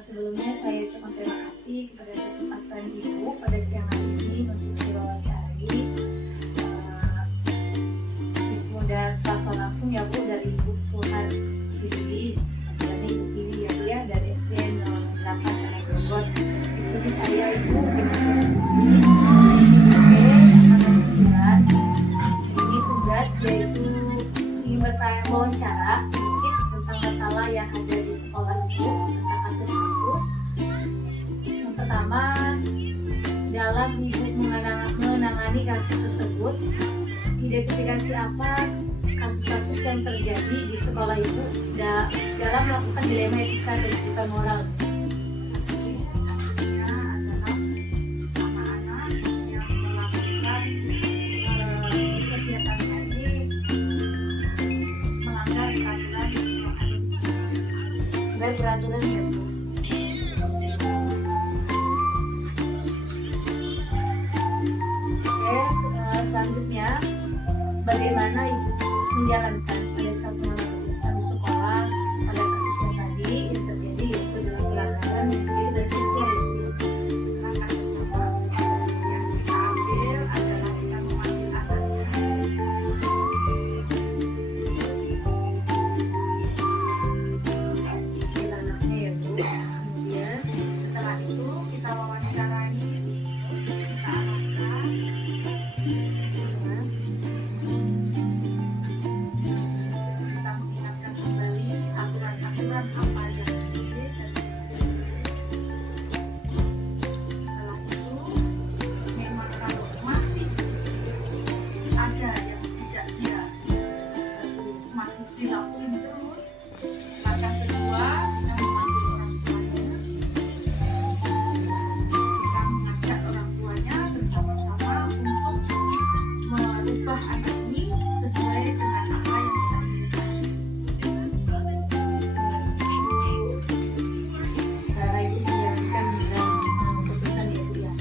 Sebelumnya saya ucapkan terima kasih kepada kesempatan Ibu pada siang hari ini untuk saya wawancari. Ibu udah telepon langsung ya Bu dari Ibu Suhar Dili dan Ibu Dili ya dari SDN 08 Tanah Bogor. Di sini saya Ibu dengan ini tugas yaitu ingin bertanya wawancara sedikit tentang masalah yang ada di sekolah Ibu tentang kasus-kasus. Yang pertama, dalam Ibu menangani kasus tersebut, identifikasi apa kasus-kasus yang terjadi di sekolah Ibu dalam melakukan dilema etika dan etika moral. Peraturan ya Bu. Oke, selanjutnya bagaimana Ibu menjalankan pada saat mengambil keputusan di sekolah pada kasus yang tadi yang terjadi yaitu dalam pelanggaran yang terjadi dari siswa ya Bu. Langkah pertama yang kita ambil adalah kita memanggil anaknya. Kemudian setelah itu kita wawancarai, kita arahkan, kita mengingatkan kembali aturan-aturan apa yang boleh dan tidak boleh. Setelah itu memang kalau masih ada yang tidak dia masih dilakukan terus, langkah kedua kita memanggil orang tuanya, kita mengajak orang tuanya bersama-sama untuk merubah anak ini sesuai dengan apa yang kita inginkan. Cara Ibu menjalankan dalam keputusan ya Bu ya.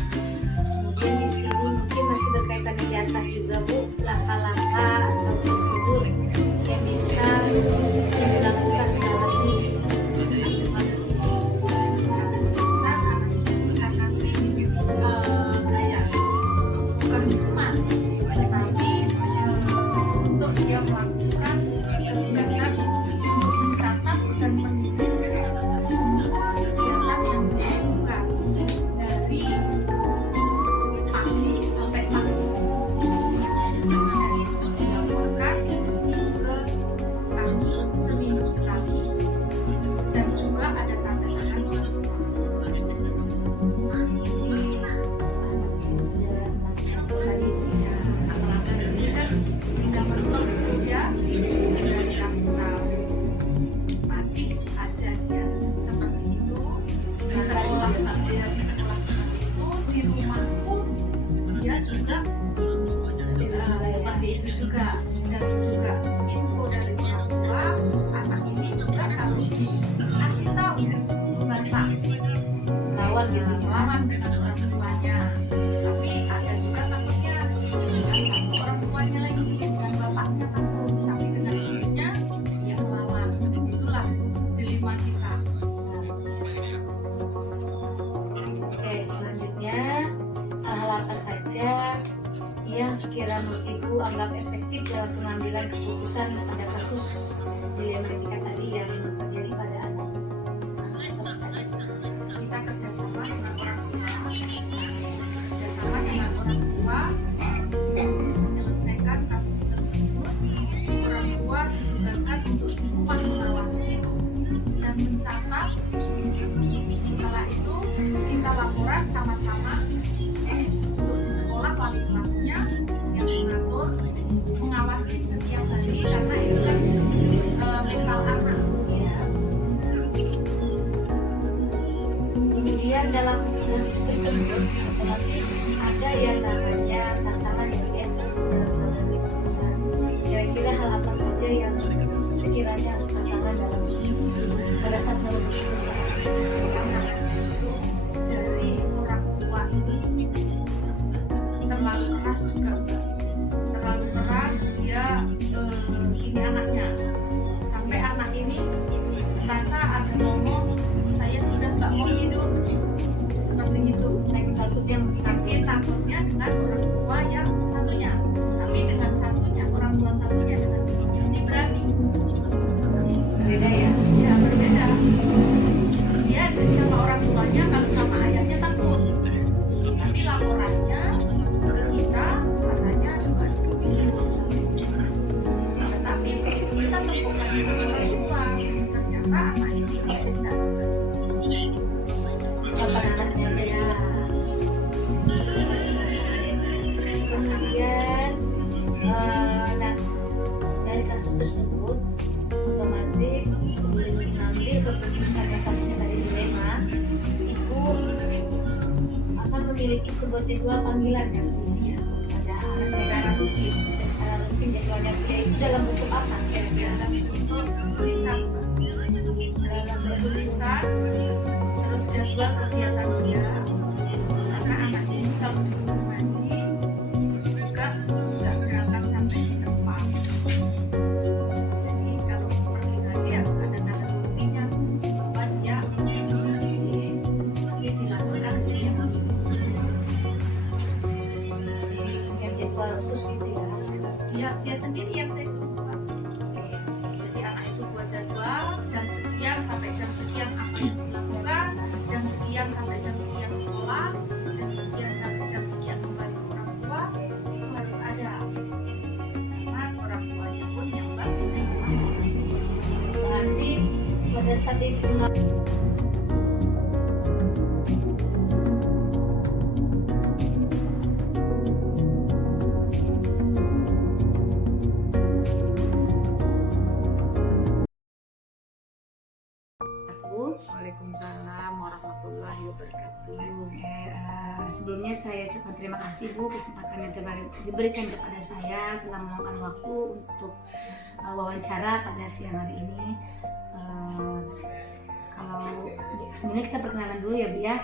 Kemudian di sini mungkin masih berkaitan di atas juga Bu, langkah-langkah atau prosedur yang bisa dilakukan setelah ini. Kita anak itu kita kasih kayak bukan hukuman, tetapi untuk dia melakukan kegiatan untuk mencatat dan menulis semua kegiatan yang dilakukan dari pagi sampai malam. Dan itu dilaporkan ke kami seminggu sekali dan juga ada tanda tangan orang tua. Ya, apalagi ini kan udah mentok ya, sudah dikasih tahu masih aja dia seperti itu di sekolah, dia di sekolah seperti itu, di rumah pun dia juga seperti itu juga. Dan juga info dari orang tua anak ini juga harus dikasih tahu, bukan tak Lawan gitu ya. lawan dengan orang tuanya, tapi ada juga takutnya dengan satu orang tuanya lagi dan bapaknya takut, tapi dengan ibunya dia melawan. Itulah dilema kita. Oke, selanjutnya hal-hal apa saja yang sekiranya menurut Ibu anggap efektif dalam pengambilan keputusan pada kasus dilema etika tadi yang terjadi pada anak? Kita kerjasama dengan orang tua, kerjasama dengan orang tua untuk menyelesaikan kasus tersebut. Orang tua ditugaskan untuk di rumah mengawasi dan mencatat. Setelah itu kita laporan sama-sama untuk di sekolah wali kelasnya yang mengatur, mengawasi setiap hari karena itu kan mental anak ya. Kemudian dalam kasus tersebut otomatis ada yang namanya tantangan ya dalam mengambil keputusan. Kira-kira hal apa saja yang sekiranya tantangan dalam pada saat mengambil keputusan? Karena itu dari orang tua ini terlalu keras juga, terlalu keras dia ini anaknya, sampai anak ini merasa ada ngomong saya sudah nggak memiliki sebuah jadwal panggilan ya Bu? Ya, ada secara rutin. Secara rutin jadwalnya Bu ya, itu dalam bentuk apa? Dalam bentuk tulisan, Mbak. Dalam bentuk tulisan, terus jadwal kegiatan dia. Karena anak ini kalau disuruh ngaji juga nggak berangkat sampai di tempat. Jadi kalau pergi ngaji harus ada tanda buktinya bahwa dia ngaji, dia dilakukan sekian. Jadi punya jadwal khusus gitu ya? Dia sendiri yang saya suruh, Pak. Jadi anak itu buat jadwal jam sekian sampai jam sekian apa yang dilakukan, jam sekian sampai jam sekian sekolah, jam sekian sampai jam sekian kembali ke orang tua, itu harus ada. Karena orang tuanya pun yang Berarti pada saat itu Waalaikumsalam warahmatullahi wabarakatuh. Sebelumnya saya ucapkan terima kasih Bu kesempatan yang diberikan kepada saya telah meluangkan waktu untuk wawancara pada siang hari ini. Kalau sebenarnya kita perkenalan dulu ya Bu ya.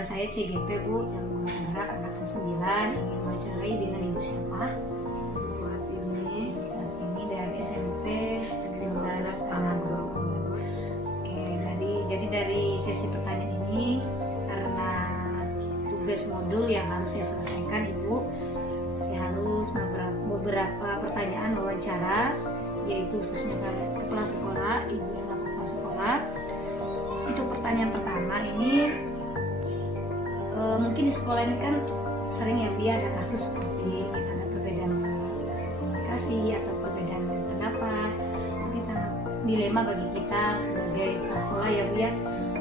Saya CGP Bu, Jalan Jarak angkatan 9, ingin wawancarai dengan Ibu siapa? Saat ini dari SMP 13 Manado. Jadi dari sesi pertanyaan ini, karena tugas modul yang harus saya selesaikan Ibu, saya harus beberapa pertanyaan wawancara, yaitu khususnya kepala sekolah, Ibu selaku kepala sekolah. Untuk pertanyaan pertama ini, mungkin di sekolah ini kan sering ya Bi ada kasus seperti kita ada perbedaan komunikasi atau perbedaan pendapat, mungkin sangat dilema bagi kita sebagai kepala sekolah ya Bu ya,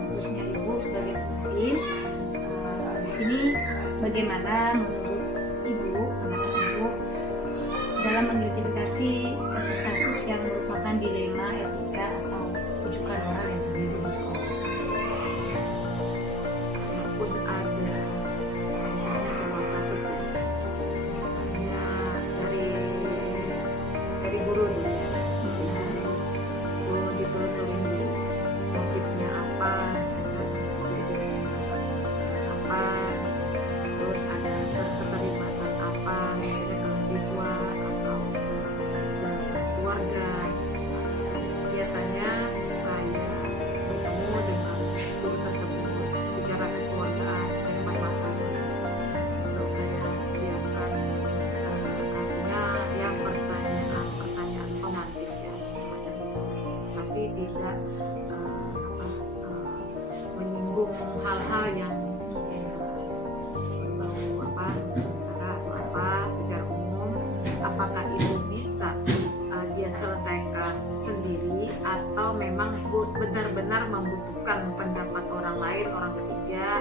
khususnya Ibu sebagai pemimpin. Di sini bagaimana menurut Ibu, pendapat Ibu dalam mengidentifikasi kasus-kasus yang merupakan dilema etika atau rujukan moral yang terjadi di sekolah? Pun ada misalnya sebuah kasus misalnya dari guru ditelusuri konfliknya apa, terus ada keterlibatan apa, misalnya ke siswa atau ke keluarga. Biasanya saya bertemu dengan guru tersebut secara kekeluargaan, saya matangkan untuk saya siapkan artinya ya pertanyaan romantis ya semacam itu, tapi tidak menyinggung hal-hal yang berbau sara atau apa secara umum. Apakah itu bisa dia selesaikan sendiri atau memang benar-benar membutuhkan pendapat orang lain, orang ketiga,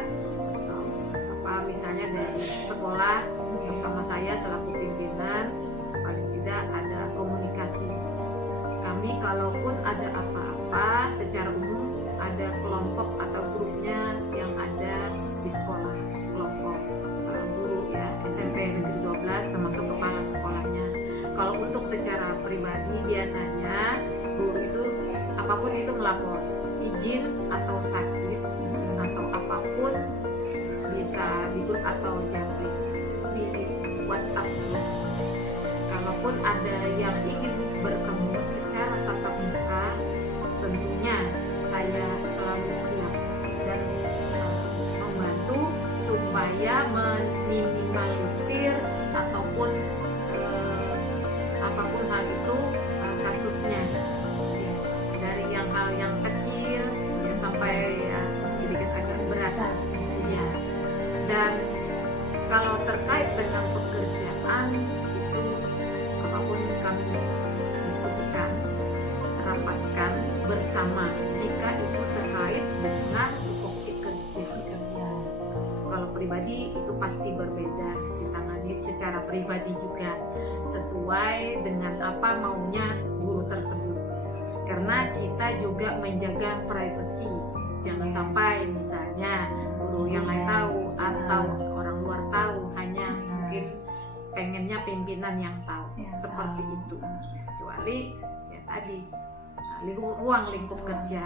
atau apa misalnya dari sekolah, terutama saya selaku pimpinan, paling tidak ada komunikasi. Kami kalaupun ada apa-apa secara umum ada kelompok atau grupnya yang ada di sekolah, kelompok guru ya SMP Negeri 12 termasuk kepala sekolahnya. Kalau untuk secara pribadi biasanya guru itu apapun itu melapor, izin atau sakit atau apapun bisa di grup atau japri di WhatsApp group. Kalaupun ada yang ingin bertemu secara tatap muka, tentunya saya selalu siap dan membantu supaya meminimalisir ataupun apapun hal itu kasusnya ya, dari yang hal yang kecil ya sampai ya, sedikit agak berat ya. Dan kalau terkait dengan pekerjaan itu apapun kami diskusikan, rapatkan bersama jika itu terkait dengan tupoksi kerja. Kalau pribadi itu pasti berbeda, ditangani secara pribadi juga sesuai dengan apa maunya guru tersebut, karena kita juga menjaga privasi, jangan sampai misalnya guru yang lain tahu atau orang pimpinan yang tahu Yang seperti tahu. itu. Kecuali ya tadi ruang lingkup kerja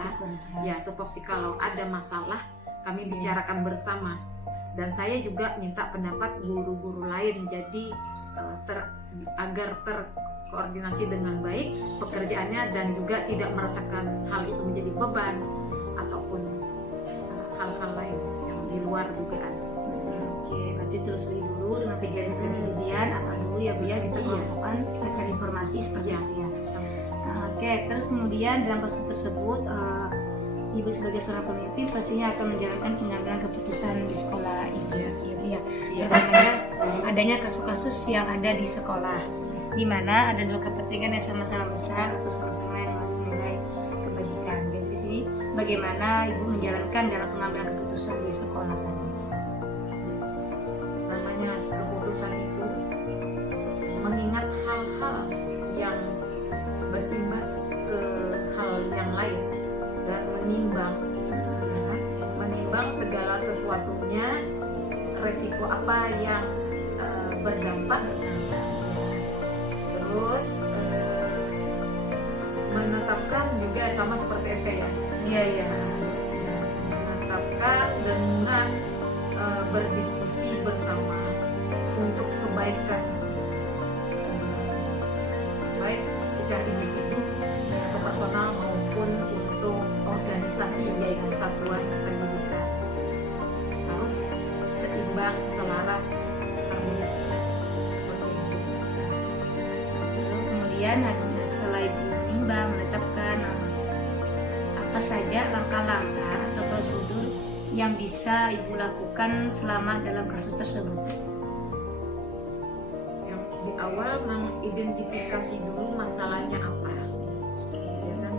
ya tupoksi, kalau ada masalah kami bicarakan bersama. Dan saya juga minta pendapat guru-guru lain, jadi agar terkoordinasi dengan baik pekerjaannya dan juga tidak merasakan hal itu menjadi beban ataupun hal-hal lain yang di luar dugaan. Oke, berarti terus dulu dengan kejadian-kejadian apa dulu ya Bu ya, kita Iya. kelompokkan, kita cari informasi seperti Iya. itu ya. Oke, terus kemudian dalam kasus tersebut Ibu sebagai seorang pemimpin pastinya akan menjalankan pengambilan keputusan di sekolah ini, Iya. ya Bu ya. Iya. Bagaimana adanya kasus-kasus yang ada di sekolah, di mana ada dua kepentingan yang sama-sama besar atau sama-sama yang mengandung nilai kebajikan. Jadi di sini bagaimana Ibu menjalankan dalam pengambilan keputusan di sekolah tadi? Namanya keputusan itu mengingat hal-hal yang berimbas ke hal yang lain dan menimbang, ya kan? Menimbang segala sesuatunya, resiko apa yang berdampak, terus menetapkan juga sama seperti SK ya. Iya, iya. Menetapkan dengan berdiskusi bersama untuk kebaikan baik secara individu atau personal maupun untuk organisasi, yaitu satuan pendidikan. Harus seimbang, selaras, harmonis seperti itu. Lalu kemudian setelah Ibu menimbang, menetapkan apa saja langkah-langkah atau prosedur yang bisa Ibu lakukan selama dalam kasus tersebut. Yang di awal mengidentifikasi dulu masalahnya apa, ya kan?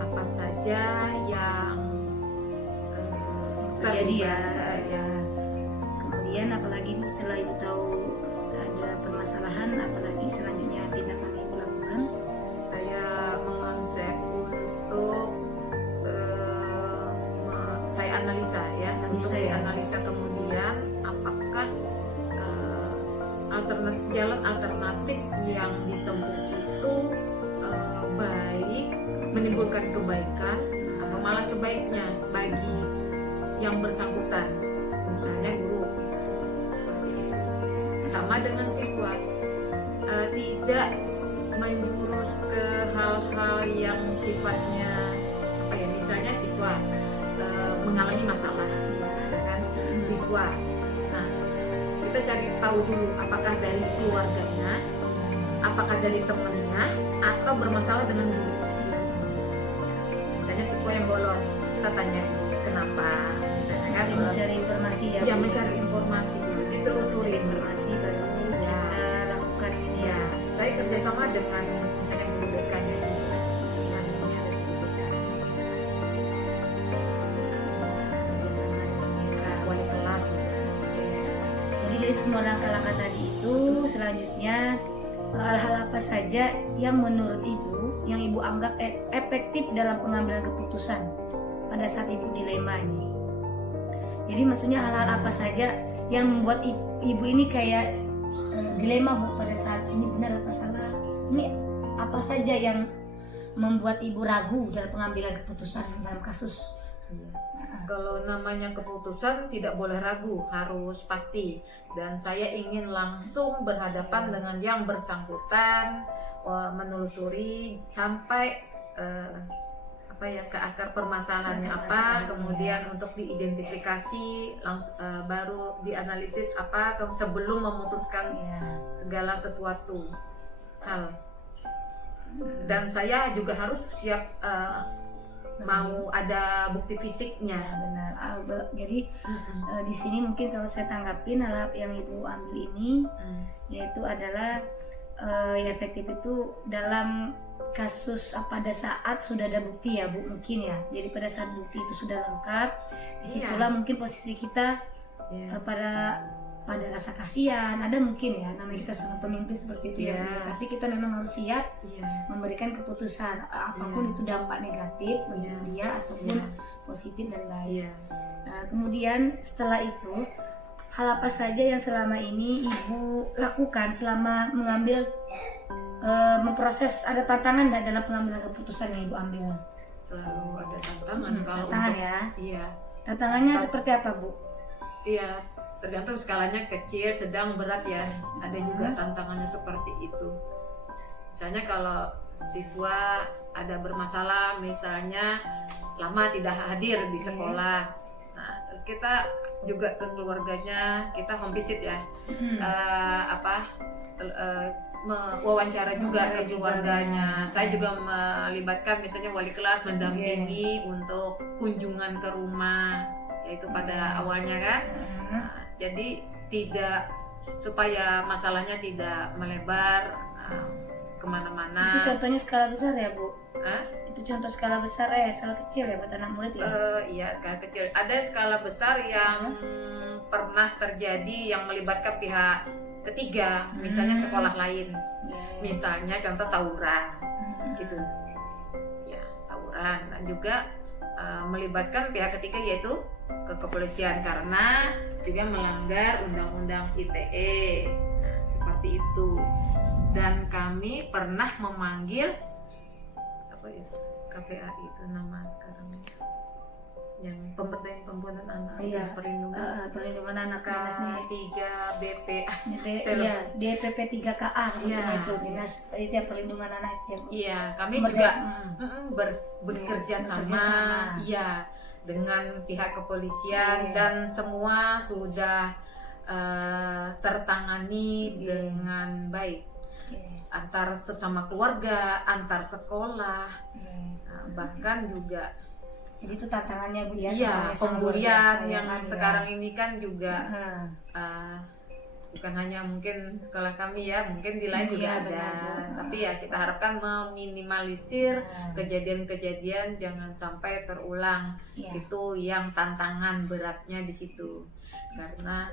Apa saja yang Terjadi ya, terlibat, ya. Kemudian apalagi Ibu setelah Ibu tahu ada permasalahan, apalagi selanjutnya tindakan yang Ibu lakukan? saya mengonsep untuk saya analisa ya, untuk Analisa ya. dianalisa kemudian apakah jalan alternatif yang ditempuh itu baik, menimbulkan kebaikan, atau malah sebaiknya bagi yang bersangkutan, misalnya guru, seperti itu. Sama dengan siswa, tidak menjurus ke hal-hal yang sifatnya apa ya, misalnya siswa mengalami masalah, kan? Siswa, nah kita cari tahu dulu apakah dari keluarganya, apakah dari temannya, atau bermasalah dengan guru. Misalnya siswa yang bolos, kita tanya kenapa, misalnya kan, Mencari informasi ya. ya Bu. mencari informasi dulu, ditelusuri Mencari informasi baru Ya. kita lakukan ini ya. ya. Saya kerjasama dengan misalnya guru BK nya, nah di sini ada guru BK, Kerjasama dengan mereka. wali kelas gitu. Jadi dari semua langkah-langkah tadi itu selanjutnya hal-hal apa saja yang menurut Ibu yang Ibu anggap efektif dalam pengambilan keputusan pada saat Ibu dilema ini. Jadi maksudnya hal-hal apa saja yang membuat Ibu ini kayak dilema Bu pada saat ini benar apa salah. Ini apa saja yang membuat Ibu ragu dalam pengambilan keputusan dalam kasus. Kalau namanya keputusan tidak boleh ragu, harus pasti. Dan saya ingin langsung berhadapan dengan yang bersangkutan, menelusuri sampai apa ya, ke akar permasalahannya apa, kemudian untuk diidentifikasi, baru dianalisis apa sebelum memutuskan segala sesuatu hal. Dan saya juga harus siap mau ada bukti fisiknya. Benar. Jadi di sini mungkin kalau saya tanggapin hal yang Ibu ambil ini yaitu adalah yang efektif itu dalam kasus pada saat sudah ada bukti ya Bu, mungkin ya. Jadi pada saat bukti itu sudah lengkap, disitulah mungkin posisi kita pada rasa kasihan, ada mungkin ya, namanya kita sebagai pemimpin seperti itu ya Bu. Tapi kita memang harus siap memberikan keputusan apapun itu dampak negatif bagi dia ataupun positif dan baik. Kemudian setelah itu hal apa saja yang selama ini Ibu lakukan selama mengambil memproses, ada tantangan nggak dalam pengambilan keputusan yang Ibu ambil? Selalu ada tantangan kalau Tantangan untuk, ya. iya, Tantangannya seperti apa, Bu? iya, tergantung skalanya kecil, sedang, berat ya. Ada juga tantangannya seperti itu. Misalnya kalau siswa ada bermasalah, misalnya lama tidak hadir di sekolah, nah terus kita juga ke keluarganya, kita home visit ya, wawancara juga ke keluarganya. Saya juga melibatkan misalnya wali kelas mendampingi untuk kunjungan ke rumah, yaitu pada awalnya kan. Nah, jadi tidak, supaya masalahnya tidak melebar kemana-mana. Itu contohnya skala besar ya, Bu? Hah? Itu contoh skala besar ya, skala kecil ya buat anak murid ya? Iya, skala kecil. Ada skala besar yang pernah terjadi yang melibatkan pihak ketiga, misalnya sekolah lain. Misalnya contoh tawuran, gitu. Ya, tawuran. Dan juga melibatkan pihak ketiga yaitu ke kepolisian karena juga melanggar undang-undang ITE. Nah, seperti itu. Dan kami pernah memanggil apa itu? KPAI itu nama sekarang yang pemberdayaan anak, Iya. perlindungan Perlindungan anak K3BP. Iya, DPP 3KA Iya. itu dinas itu ya, perlindungan anak itu ya, Bu. Iya, kami Lembaga- juga bekerja Bekerja sama, sama. iya, dengan pihak kepolisian Iya. dan semua sudah tertangani Iya. dengan baik, Iya. antar sesama keluarga, antar sekolah, bahkan juga Jadi itu tantangannya, Bu ya. iya, tantangannya sangat luar pembulian biasa, ya yang kan, ya. sekarang ini kan juga Heeh. bukan hanya mungkin sekolah kami ya, mungkin di lain juga Iya, ada. benar, Bu. Tapi ya kita harapkan meminimalisir Nah, kejadian-kejadian jangan sampai terulang. iya. Itu yang tantangan beratnya di situ. Karena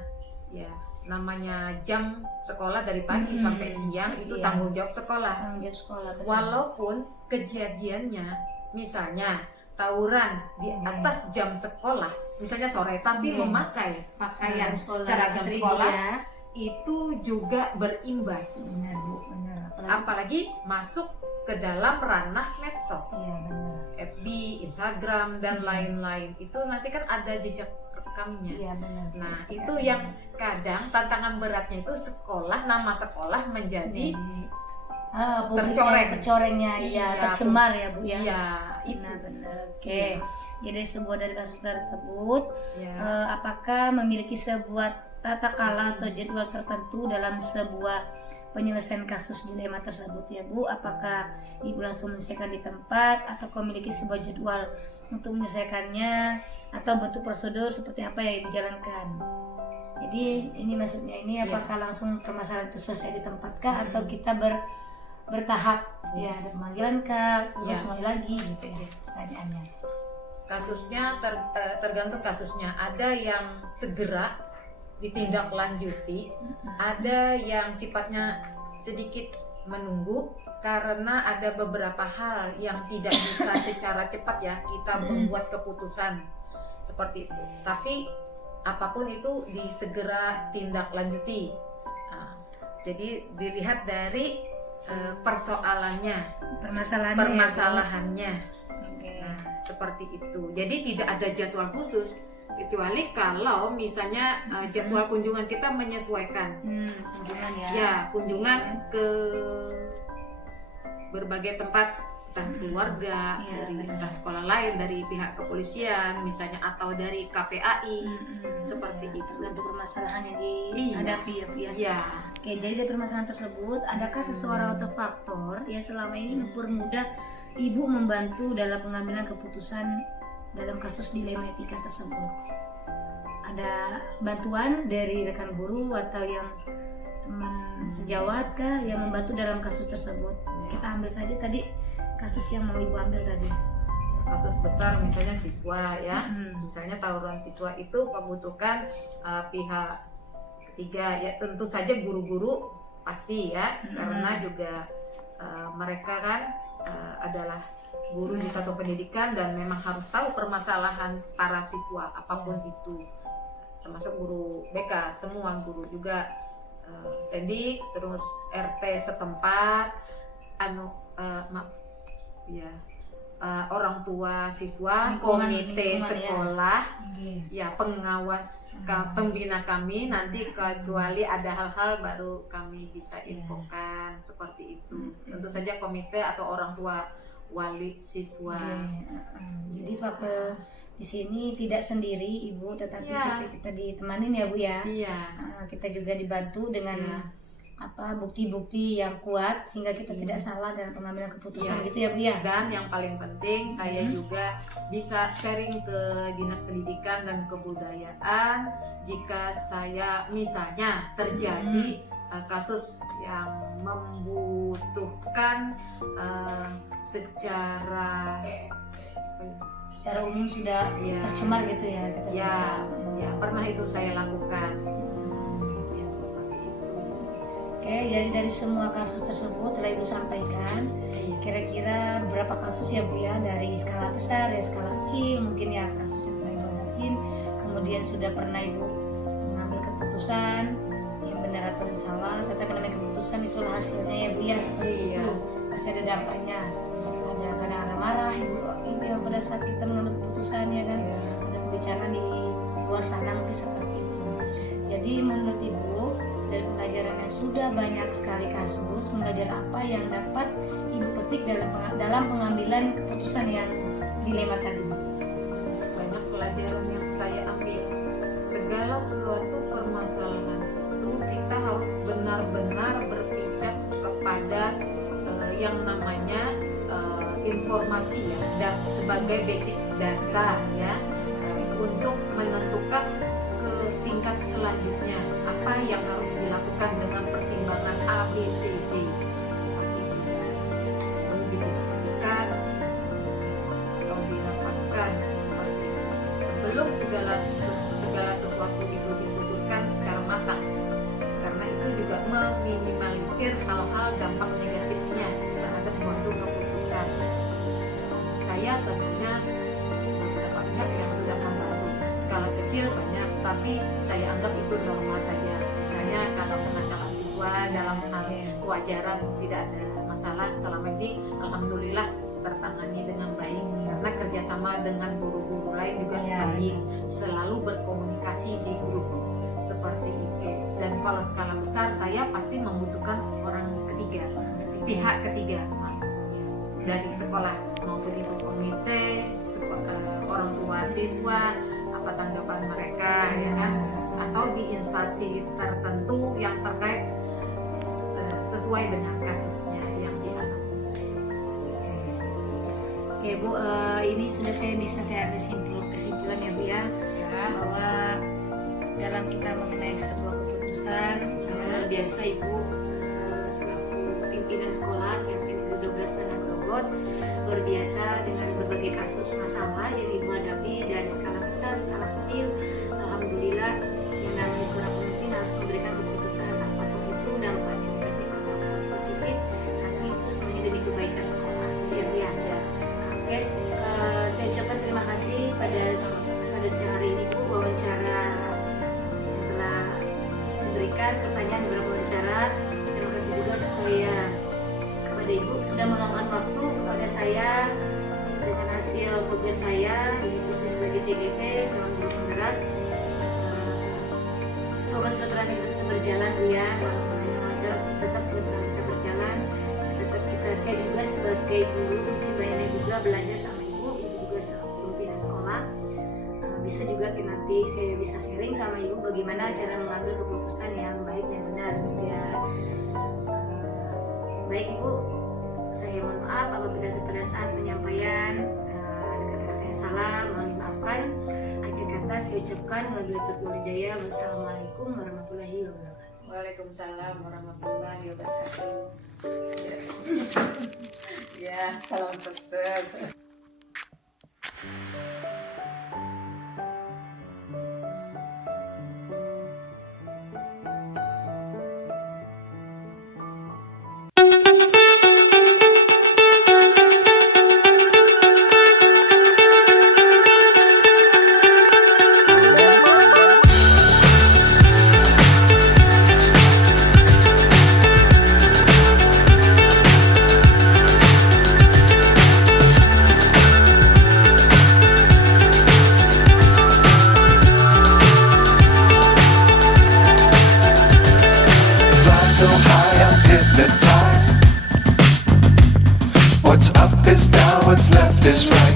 ya namanya jam sekolah dari pagi sampai siang itu Iya. tanggung jawab sekolah. Tanggung jawab sekolah. betul. Walaupun kejadiannya misalnya tawuran di atas jam sekolah, misalnya sore, tapi Iya. memakai pakaian seragam Atribut sekolah, ya. itu juga berimbas. Benar, Bu, benar. Apalagi masuk ke dalam ranah medsos, Iya, benar. FB, Instagram dan lain-lain. Itu nanti kan ada jejak rekamnya. Iya, benar. Nah, itu yang kadang tantangan beratnya itu sekolah, nama sekolah menjadi tercorengnya, iya, tercemar ya, Bu ya. iya, itu. Benar. Oke. Jadi sebuah dari kasus tersebut, Ya. apakah memiliki sebuah tata kala atau jadwal tertentu dalam sebuah penyelesaian kasus dilema tersebut ya, Bu? Apakah Ibu langsung menyelesaikan di tempat atau memiliki sebuah jadwal untuk menyelesaikannya atau bentuk prosedur seperti apa yang Ibu jalankan? Jadi ini maksudnya ini apakah langsung permasalahan itu selesai di tempat kah atau kita bertahap ya, ada pemanggilan kah, terus mulai lagi gitu ya keadaannya. Kasusnya tergantung kasusnya. Ada yang segera ditindaklanjuti, ada yang sifatnya sedikit menunggu karena ada beberapa hal yang tidak bisa secara cepat ya kita membuat keputusan seperti itu. Tapi apapun itu disegera tindaklanjuti. Nah, jadi dilihat dari persoalannya, permasalahannya. Nah, seperti itu. Jadi tidak ada jadwal khusus kecuali kalau misalnya jadwal kunjungan kita menyesuaikan. Kunjungan ya. Ya, kunjungan ke berbagai tempat, entah keluarga, Iya, dari benar. entah sekolah lain, dari pihak kepolisian misalnya atau dari KPAI. Seperti itu. Tergantung permasalahan yang dihadapi ya, Bu ya. Ya, Oke, jadi dari permasalahan tersebut, adakah seseorang atau faktor yang selama ini mempermudah Ibu membantu dalam pengambilan keputusan dalam kasus dilema etika tersebut? Ada bantuan dari rekan guru atau yang teman sejawat kah yang membantu dalam kasus tersebut? Kita ambil saja tadi kasus yang mau Ibu ambil tadi. kasus besar misalnya siswa ya. Misalnya tawuran siswa itu membutuhkan pihak ketiga ya, tentu saja guru-guru pasti ya, karena juga mereka kan adalah guru di satu pendidikan dan memang harus tahu permasalahan para siswa apapun itu. termasuk guru BK, semua guru juga, pendik, terus RT setempat, maaf ya, orang tua siswa, komite lingkungan, sekolah, ya. ya pengawas pembina kami, nanti kecuali ada hal-hal baru kami bisa infokan seperti itu. Tentu saja komite atau orang tua wali siswa. Jadi Fapel di sini tidak sendiri Ibu, tetapi Ya. kita ditemanin ya Bu ya. Iya. Kita juga dibantu dengan Ya. bukti-bukti yang kuat sehingga kita tidak salah dalam pengambilan keputusan Ya. gitu ya Bu ya. Dan yang paling penting saya juga bisa sharing ke Dinas Pendidikan dan Kebudayaan jika saya misalnya terjadi kasus yang membutuhkan secara Secara umum sudah Ya. tercemar gitu ya kita ya bisa. ya pernah itu saya lakukan. Ya, seperti itu. Oke, jadi dari semua kasus tersebut telah Ibu sampaikan, Iya. kira-kira berapa kasus ya Bu ya, dari skala besar ya skala kecil, mungkin ya kasus yang paling mungkin, kemudian sudah pernah Ibu mengambil keputusan yang benar atau salah, tetapi namanya keputusan itulah hasilnya ya Bu ya, seperti Iya. itu pasti ada dampaknya, ada kadang-kadang marah Ibu yang pada saat kita mengambil keputusan ya kan, Iya. ada pembicaraan di luar sana mungkin seperti itu. Jadi menurut Ibu dari pelajaran yang sudah banyak sekali kasus, pembelajaran apa yang dapat Ibu petik dalam pengambilan keputusan yang dilema tadi? Banyak pelajaran yang saya ambil. Segala sesuatu permasalahan itu kita harus benar-benar berpijak kepada yang namanya informasi ya, dan sebagai basic data ya, untuk menentukan ke tingkat selanjutnya apa yang harus dilakukan dengan pertimbangan A, B, C, D seperti itu. Lalu didiskusikan atau dirapatkan seperti itu. Sebelum segala sesuatu itu diputuskan secara matang, karena itu juga meminimalisir hal-hal dampak negatifnya terhadap suatu keputusan. Saya tentunya beberapa pihak yang sudah membantu, skala kecil banyak, tapi saya anggap itu normal saja. Misalnya kalau kenakalan siswa dalam hal kewajaran tidak ada masalah, selama ini alhamdulillah tertangani dengan baik karena kerjasama dengan guru-guru lain juga baik, selalu berkomunikasi di grup seperti itu. Dan kalau skala besar saya pasti membutuhkan orang ketiga, pihak ketiga, dari sekolah maupun itu komite, orang tua siswa, apa tanggapan mereka ya kan, atau di instansi tertentu yang terkait sesuai dengan kasusnya yang dialami. Oke Bu, ini sudah saya ambil kesimpulan ya Bu ya, bahwa dalam kita mengenai sebuah keputusan luar biasa Ibu selaku pimpinan sekolah SMP Negeri 12 Tanah Grogot luar biasa dengan berbagai kasus masalah yang Ibu hadapi dari skala besar, skala kecil. Alhamdulillah yang namanya seorang pemimpin harus memberikan keputusan apapun itu dampaknya negatif ataupun positif, tapi itu semuanya demi kebaikan sekolah. Ya Bu ya. Oke, saya ucapkan terima kasih pada siang hari ini Bu, wawancara yang telah saya berikan, pertanyaan beberapa wawancara. Terima kasih juga saya kepada Ibu sudah meluangkan waktu kepada saya dengan hasil tugas saya, yaitu saya sebagai CGP calon guru penggerak. Semoga silaturahmi kita tetap berjalan Bu ya, walaupun hanya wawancara tetap silaturahmi kita berjalan. Tetap saya juga sebagai guru mungkin banyak juga belajar sama Ibu juga sebagai pimpinan sekolah. Bisa juga nanti saya bisa sharing sama Ibu bagaimana cara mengambil keputusan yang baik dan benar gitu ya. Baik Ibu, saya mohon maaf apabila pada saat penyampaian ada kata-kata yang salah, mohon dimaafkan. Akhir kata saya ucapkan wabillahi taufiq wal hidayah. Wassalamualaikum warahmatullahi wabarakatuh. Waalaikumsalam warahmatullahi wabarakatuh. Ya, salam sukses. hypnotized. What's up is down, what's left is right.